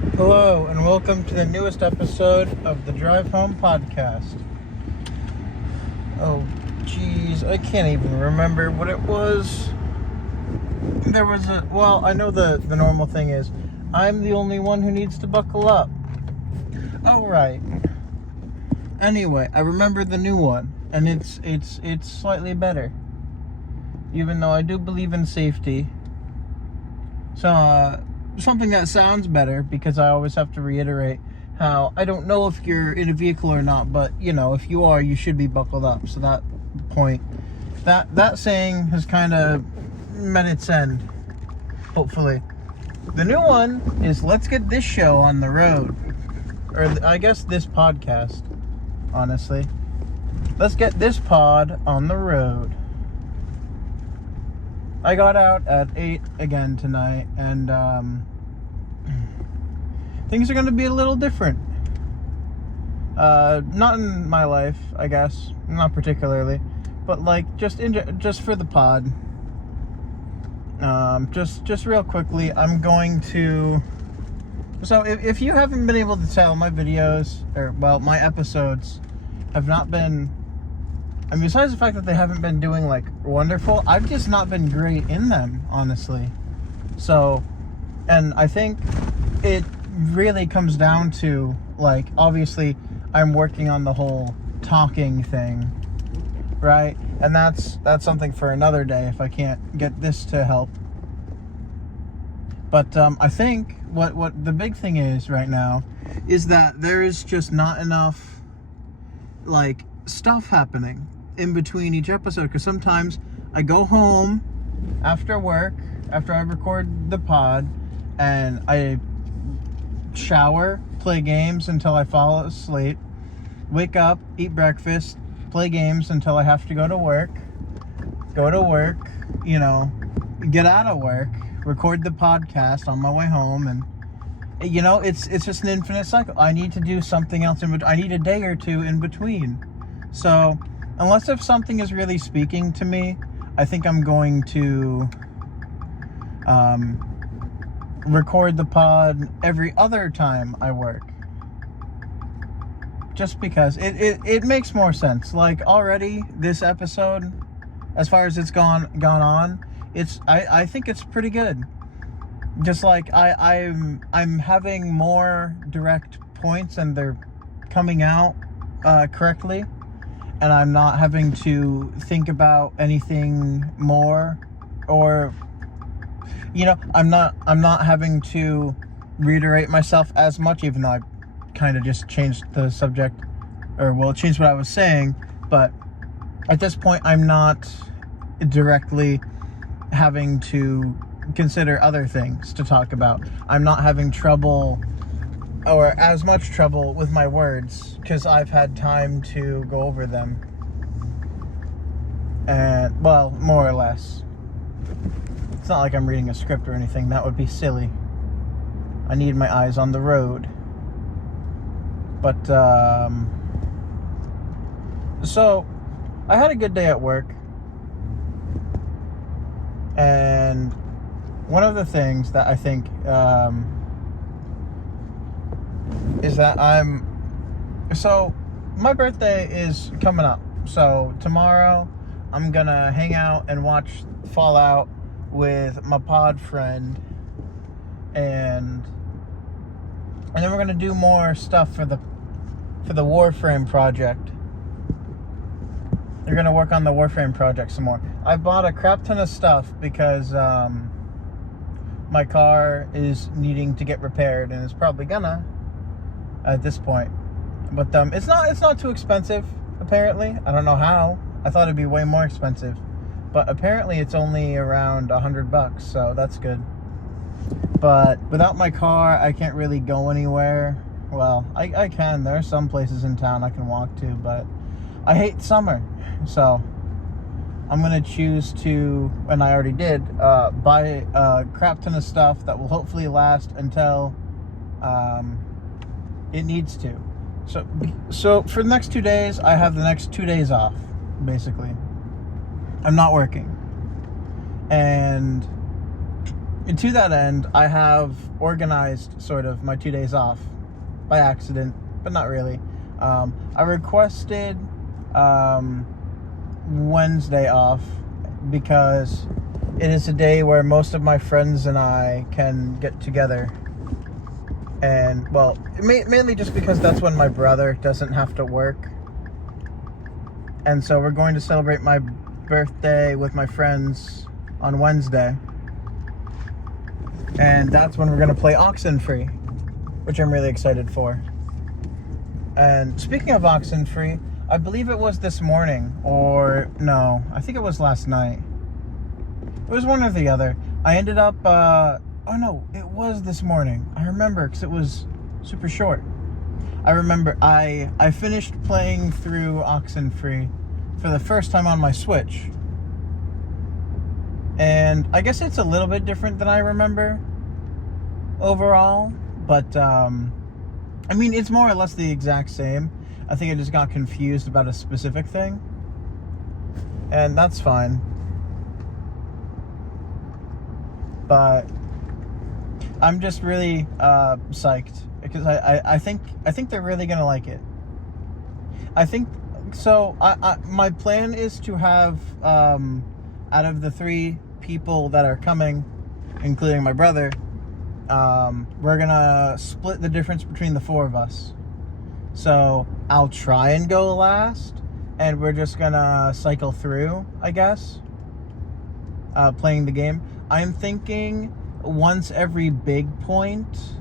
Hello, and welcome to the newest episode of the Drive Home Podcast. Oh, geez, I can't even remember what it was. I know the normal thing is, I'm the only one who needs to buckle up. Oh, right. Anyway, I remember the new one, and it's slightly better. Even though I do believe in safety. So, something that sounds better, because I always have to reiterate how I don't know if you're in a vehicle or not, but if you are, you should be buckled up. So that saying has kind of met its end, hopefully. The new one is, let's get this show on the road, or I guess this podcast, honestly. Let's get this pod on the road. I got out at 8 again tonight, and things are going to be a little different. Not in my life, I guess, not particularly, but just for the pod. Just real quickly, I'm going to. So if you haven't been able to tell, my videos, my episodes have not been. And besides the fact that they haven't been doing wonderful, I've just not been great in them, honestly. So, and I think it really comes down to, obviously I'm working on the whole talking thing, right? And that's something for another day if I can't get this to help. But I think what the big thing is right now is that there is just not enough stuff happening in between each episode, because sometimes I go home after work, after I record the pod, and I shower, play games until I fall asleep, wake up, eat breakfast, play games until I have to go to work, get out of work, record the podcast on my way home, and it's just an infinite cycle. I need to do something else I need a day or two in between. So unless if something is really speaking to me, I think I'm going to record the pod every other time I work. Just because it makes more sense. Already this episode, as far as it's gone on, I think it's pretty good. Just I'm having more direct points, and they're coming out correctly. And I'm not having to think about anything more, or I'm not having to reiterate myself as much, even though I kind of just changed the subject, changed what I was saying. But at this point, I'm not directly having to consider other things to talk about. I'm not having trouble, or as much trouble, with my words, because I've had time to go over them. And, more or less. It's not like I'm reading a script or anything. That would be silly. I need my eyes on the road. But, so, I had a good day at work. And one of the things that I think, is that my birthday is coming up. So tomorrow I'm gonna hang out and watch Fallout with my pod friend, and then we're gonna do more stuff for the Warframe project. We're gonna work on the Warframe project some more. I bought a crap ton of stuff because my car is needing to get repaired, and it's probably gonna at this point. But it's not too expensive, apparently. I don't know how. I thought it'd be way more expensive, but apparently it's only around $100, so that's good. But without my car, I can't really go anywhere. Well, I can. There are some places in town I can walk to, but I hate summer, so I'm gonna choose to, and I already did, buy a crap ton of stuff that will hopefully last until it needs to. So for the next 2 days, I have the next 2 days off, basically. I'm not working. And And to that end, I have organized sort of my 2 days off by accident, but not really. I requested Wednesday off because it is a day where most of my friends and I can get together. And, well, mainly just because that's when my brother doesn't have to work. And so we're going to celebrate my birthday with my friends on Wednesday. And that's when we're going to play Oxenfree, which I'm really excited for. And speaking of Oxenfree, I believe it was this morning, or no, I think it was last night. It was one or the other. I ended up, oh no, it was this morning. I remember, because it was super short. I remember I finished playing through Oxenfree for the first time on my Switch. And I guess it's a little bit different than I remember overall, but I mean, it's more or less the exact same. I think I just got confused about a specific thing, and that's fine. But I'm just really psyched because I think they're really gonna like it. I think so. My plan is to have out of the 3 people that are coming, including my brother, we're gonna split the difference between the 4 of us. So I'll try and go last, and we're just gonna cycle through, I guess, playing the game. I'm thinking once every big point,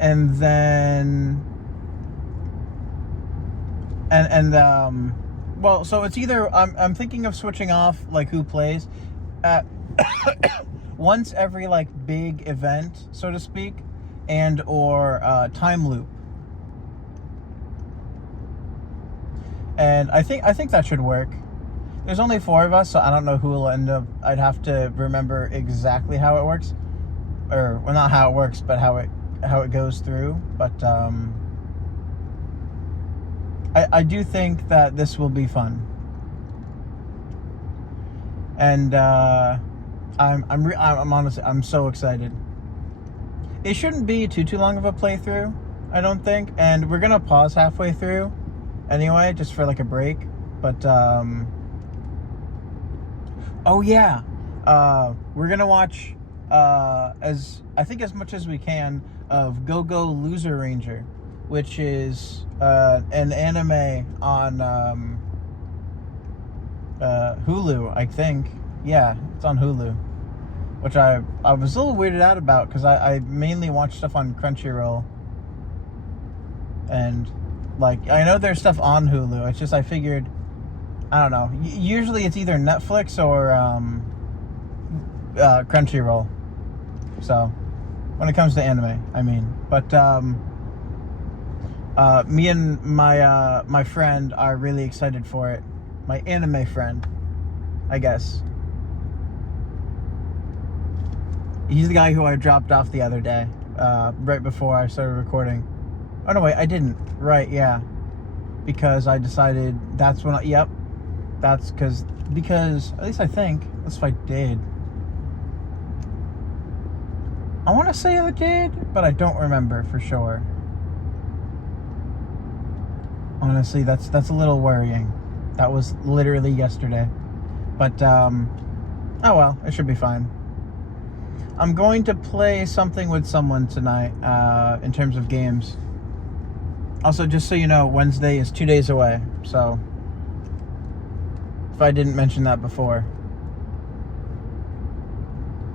and then well, so it's either I'm thinking of switching off like who plays once every like big event, so to speak, and or time loop. And I think that should work. There's only 4 of us, so I don't know who will end up. I'd have to remember exactly how it works, or well, not how it works, but how it goes through. But I do think that this will be fun, and I'm honestly, I'm so excited. It shouldn't be too long of a playthrough, I don't think, and we're gonna pause halfway through anyway, just for like a break. But oh yeah, we're gonna watch as much as we can of Go Go Loser Ranger, which is an anime on Hulu, I think. Yeah, it's on Hulu, which I was a little weirded out about because I mainly watch stuff on Crunchyroll, and like I know there's stuff on Hulu. It's just I figured, I don't know. Usually it's either Netflix or Crunchyroll. So when it comes to anime, I mean, but me and my friend are really excited for it. My anime friend, I guess. He's the guy who I dropped off the other day, right before I started recording. Oh no, wait, I didn't. Right, yeah, because I decided that's when. Yep, that's because at least I think. That's if I did. I want to say I did, but I don't remember for sure. Honestly, that's a little worrying. That was literally yesterday. But, oh well, it should be fine. I'm going to play something with someone tonight, in terms of games. Also, just so you know, Wednesday is 2 days away, so if I didn't mention that before.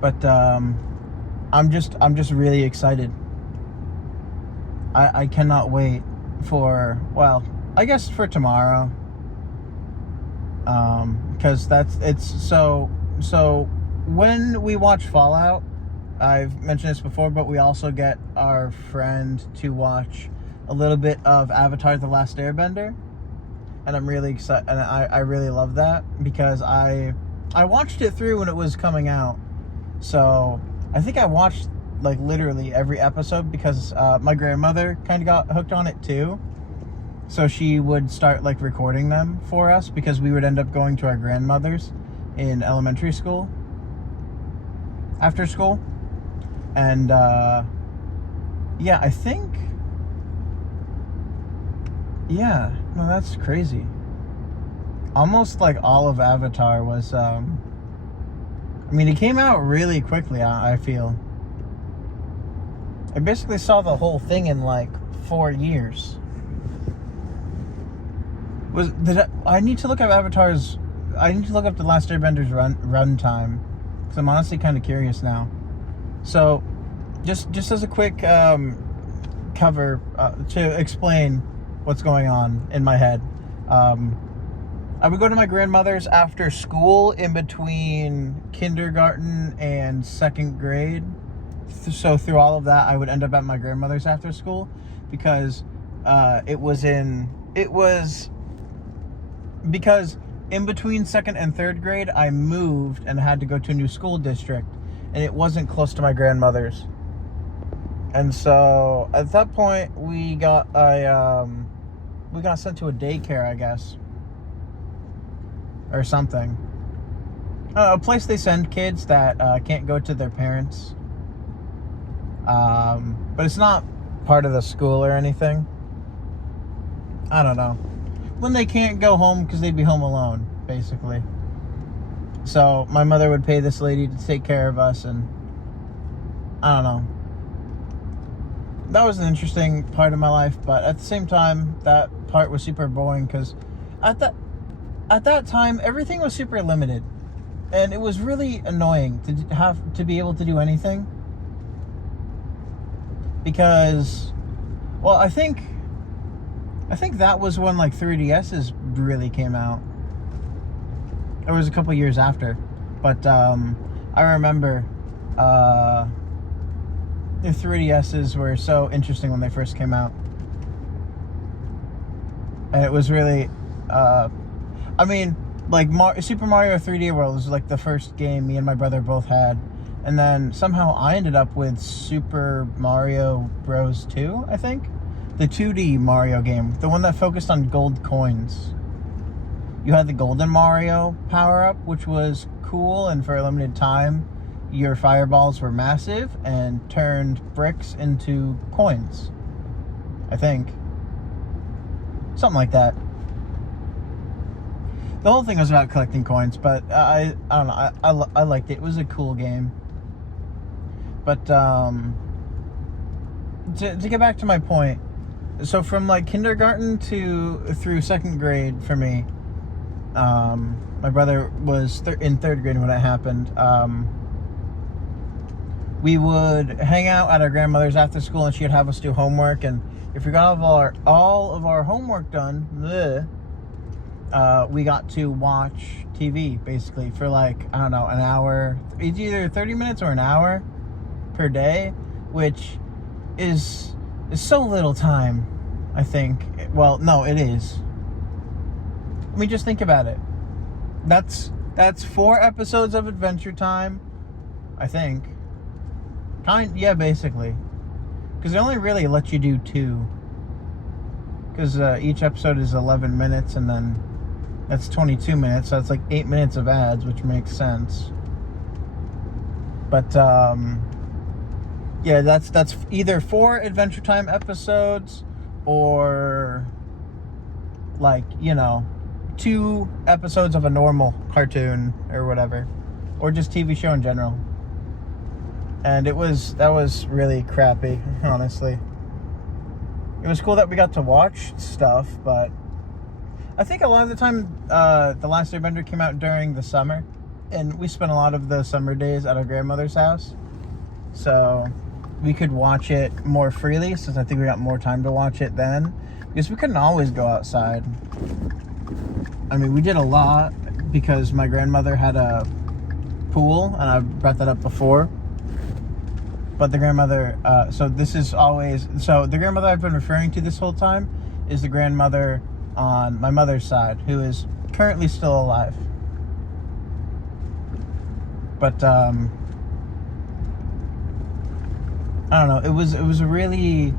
But, I'm just really excited. I cannot wait for, well, I guess for tomorrow. Because so when we watch Fallout, I've mentioned this before, but we also get our friend to watch a little bit of Avatar: The Last Airbender, and I'm really excited, and I really love that because I watched it through when it was coming out, so I think I watched like literally every episode because my grandmother kind of got hooked on it too. So she would start like recording them for us because we would end up going to our grandmother's in elementary school. after school. And yeah, I think, yeah, no, that's crazy. Almost like all of Avatar was, I mean, it came out really quickly, I feel. I basically saw the whole thing in like 4 years. I need to look up Avatar's, I need to look up The Last Airbender's run time, because I'm honestly kind of curious now. So, just as a quick cover to explain what's going on in my head. I would go to my grandmother's after school in between kindergarten and second grade. So through all of that, I would end up at my grandmother's after school, because because in between second and third grade, I moved and had to go to a new school district, and it wasn't close to my grandmother's. And so at that point, we got sent to a daycare, I guess, or something. A place they send kids that can't go to their parents. But it's not part of the school or anything. I don't know. When they can't go home because they'd be home alone, basically. So my mother would pay this lady to take care of us, and I don't know. That was an interesting part of my life, but at the same time, that part was super boring, because at that time, everything was super limited, and it was really annoying to have to be able to do anything. Because, well, I think that was when like 3DSs really came out. It was a couple years after, but I remember the 3DSs were so interesting when they first came out, and it was really, I mean, like Super Mario 3D World was like the first game me and my brother both had. And then somehow I ended up with Super Mario Bros. 2, I think. The 2D Mario game. The one that focused on gold coins. You had the Golden Mario power-up, which was cool, and for a limited time, your fireballs were massive and turned bricks into coins. I think. Something like that. The whole thing was about collecting coins, but I don't know. I liked it. It was a cool game. But to get back to my point, so from like kindergarten through second grade for me, my brother was in third grade when it happened. We would hang out at our grandmother's after school, and she would have us do homework. And if we got all of our homework done, we got to watch TV basically for like, I don't know, an hour. It's either 30 minutes or an hour per day, which is so little time, I think. Well, no, it is. I mean, just think about it. That's 4 episodes of Adventure Time, I think. Yeah, basically. Because they only really let you do 2. Because each episode is 11 minutes, and then that's 22 minutes, so it's like 8 minutes of ads, which makes sense. But, yeah, that's either 4 Adventure Time episodes, or, like, you know, 2 episodes of a normal cartoon or whatever, or just TV show in general. And that was really crappy, honestly. It was cool that we got to watch stuff, but I think a lot of the time, The Last Airbender came out during the summer, and we spent a lot of the summer days at our grandmother's house, so we could watch it more freely, since I think we got more time to watch it then, because we couldn't always go outside. I mean, we did a lot, because my grandmother had a pool, and I brought that up before. But the grandmother, the grandmother I've been referring to this whole time is the grandmother on my mother's side, who is currently still alive. But, I don't know, it was a really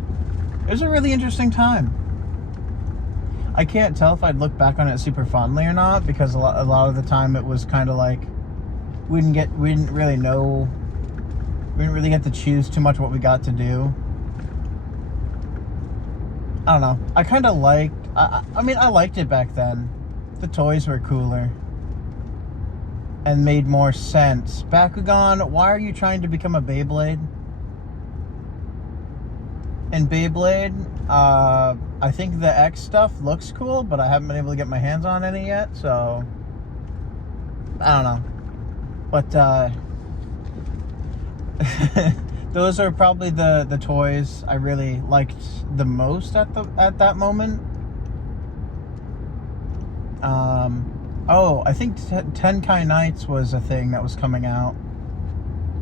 interesting time. I can't tell if I'd look back on it super fondly or not, because a lot of the time it was kind of like, we didn't really know We didn't really get to choose too much what we got to do. I don't know. I kind of liked... I mean, I liked it back then. The toys were cooler. And made more sense. Bakugan, why are you trying to become a Beyblade? In Beyblade, I think the X stuff looks cool, but I haven't been able to get my hands on any yet, so... I don't know. But, those are probably the toys I really liked the most at that moment. Oh, I think Tenkai Nights was a thing that was coming out.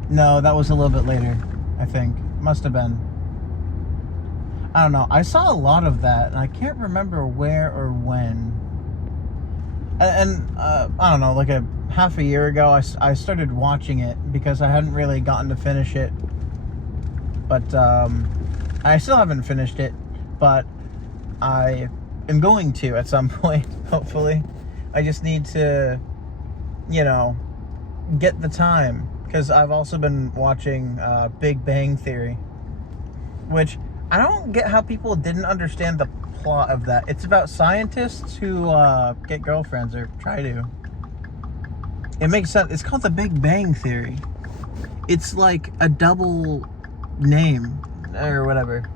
No, that was a little bit later, I think. Must have been. I don't know. I saw a lot of that, and I can't remember where or when. And I don't know, like half a year ago, I started watching it because I hadn't really gotten to finish it. But I still haven't finished it, but I am going to at some point, hopefully. I just need to, you know, get the time, because I've also been watching Big Bang Theory, which I don't get how people didn't understand the plot of that. It's about scientists who get girlfriends, or try to. It makes sense. It's called the Big Bang Theory. It's like a double name or whatever.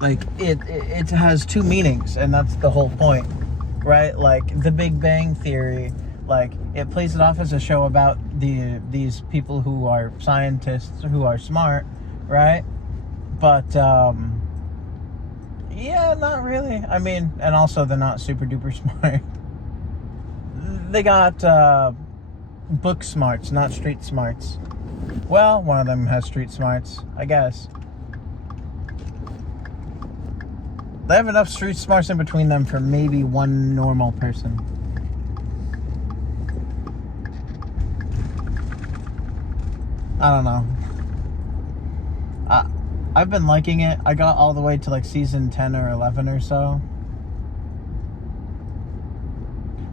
Like it has two meanings, and that's the whole point, right? Like the Big Bang Theory, like it plays it off as a show about these people who are scientists who are smart, right? But yeah, not really. I mean, and also they're not super duper smart. They got book smarts, not street smarts. Well, one of them has street smarts, I guess. They have enough street smarts in between them for maybe one normal person. I don't know. I've been liking it. I got all the way to like season 10 or 11 or so.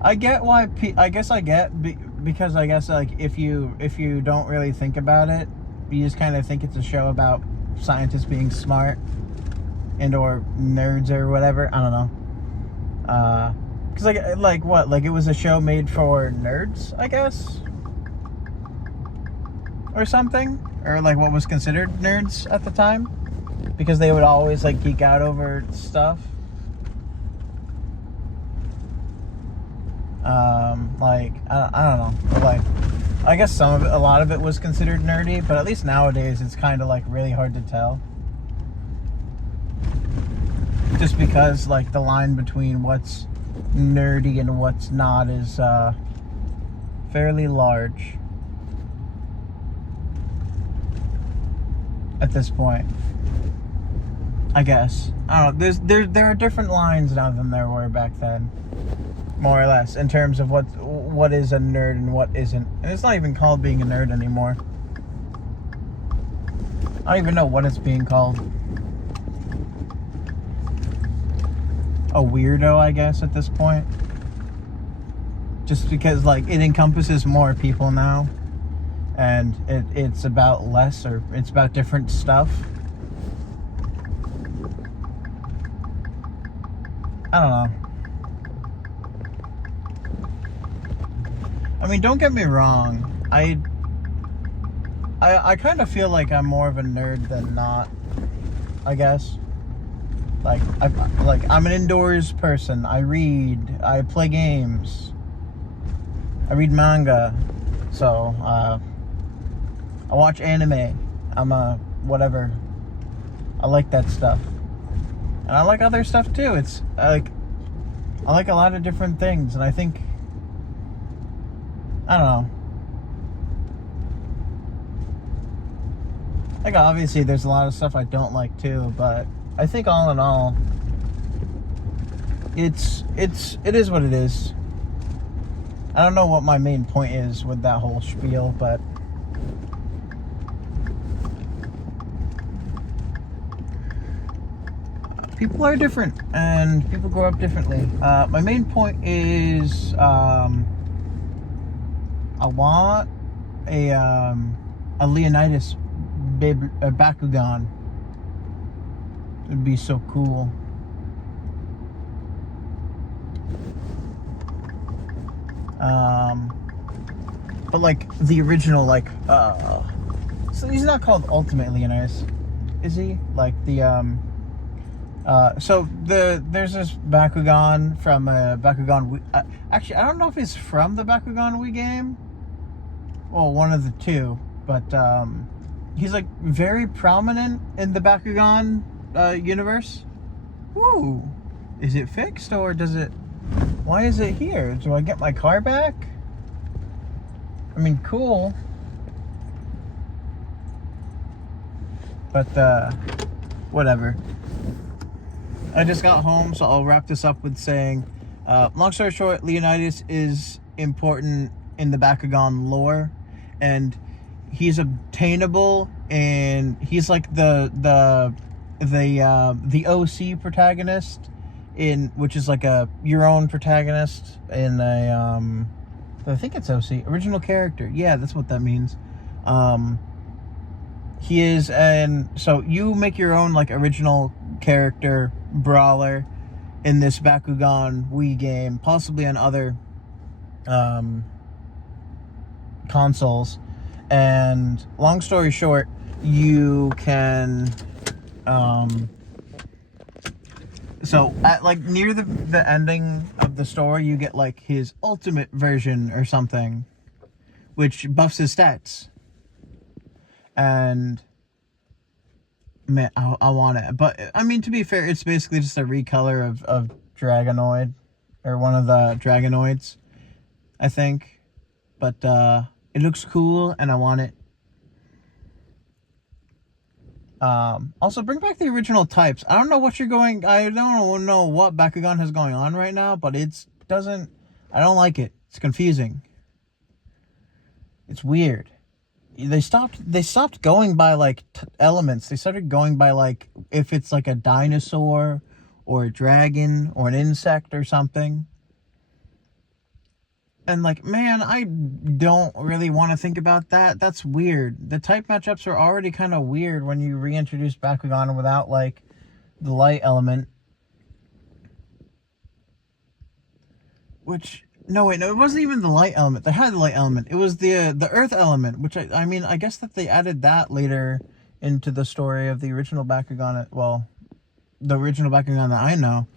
I get why. Because I guess like if you don't really think about it, you just kind of think it's a show about scientists being smart and or nerds or whatever. I don't know. Cause like what? Like it was a show made for nerds, I guess, or something, or like what was considered nerds at the time, because they would always like geek out over stuff. Like I don't know, like I guess a lot of it was considered nerdy, but at least nowadays it's kind of like really hard to tell, just because like the line between what's nerdy and what's not is fairly large at this point, I guess. I don't know, there are different lines now than there were back then, more or less, in terms of what is a nerd and what isn't. And it's not even called being a nerd anymore. I don't even know what it's being called. A weirdo, I guess, at this point. Just because, like, it encompasses more people now. And it's about less, or it's about different stuff. I don't know. I mean, don't get me wrong. I kind of feel like I'm more of a nerd than not, I guess. Like I'm an indoors person. I read. I play games. I read manga. So, I watch anime. I'm a whatever. I like that stuff. And I like other stuff too. I like a lot of different things, and I think, I don't know. Like, obviously, there's a lot of stuff I don't like too, but I think all in all, it is what it is. I don't know what my main point is with that whole spiel, but people are different, and people grow up differently. My main point is, I want a a Leonidas Bakugan. It'd be so cool. But like the original, like so he's not called Ultimate Leonidas, is he? Like the so there's this Bakugan from Bakugan Wii. Actually, I don't know if it's from the Bakugan Wii game. Well, one of the two, but he's like very prominent in the Bakugan universe. Ooh, is it fixed or does it? Why is it here? Do I get my car back? I mean, cool. But whatever. I just got home, so I'll wrap this up with saying, long story short, Leonidas is important in the Bakugan lore, and he's obtainable, and he's like the OC protagonist which is like your own protagonist in a I think it's OC, original character. Yeah, that's what that means. He is, and so you make your own like original character brawler in this Bakugan Wii game, possibly on other consoles. And long story short, you can so at like near the ending of the story, you get like his ultimate version or something, which buffs his stats. And man, I want it. But I mean, to be fair, it's basically just a recolor of Dragonoid, or one of the Dragonoids, I think. But it looks cool and I want it. Also, bring back the original types. I don't know what I don't know what Bakugan has going on right now, but I don't like it. It's confusing. It's weird. They stopped going by like elements. They started going by like if it's like a dinosaur or a dragon or an insect or something. And like, man, I don't really want to think about that. That's weird. The type matchups are already kind of weird when you reintroduce Bakugan without like the light element. No, it wasn't even the light element. They had the light element. It was the earth element, which I mean, I guess that they added that later into the story of the original Bakugan. Well, the original Bakugan that I know.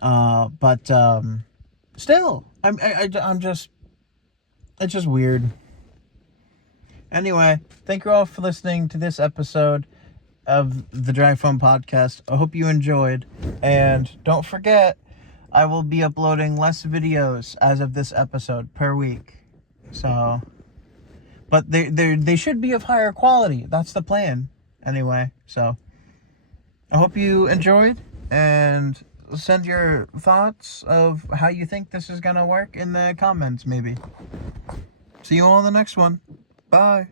But still, I'm just, it's just weird. Anyway, thank you all for listening to this episode of the Dragphone Podcast. I hope you enjoyed, and don't forget, I will be uploading less videos as of this episode per week. So, but they should be of higher quality. That's the plan. Anyway, so I hope you enjoyed, and send your thoughts of how you think this is gonna work in the comments, maybe. See you all in the next one. Bye.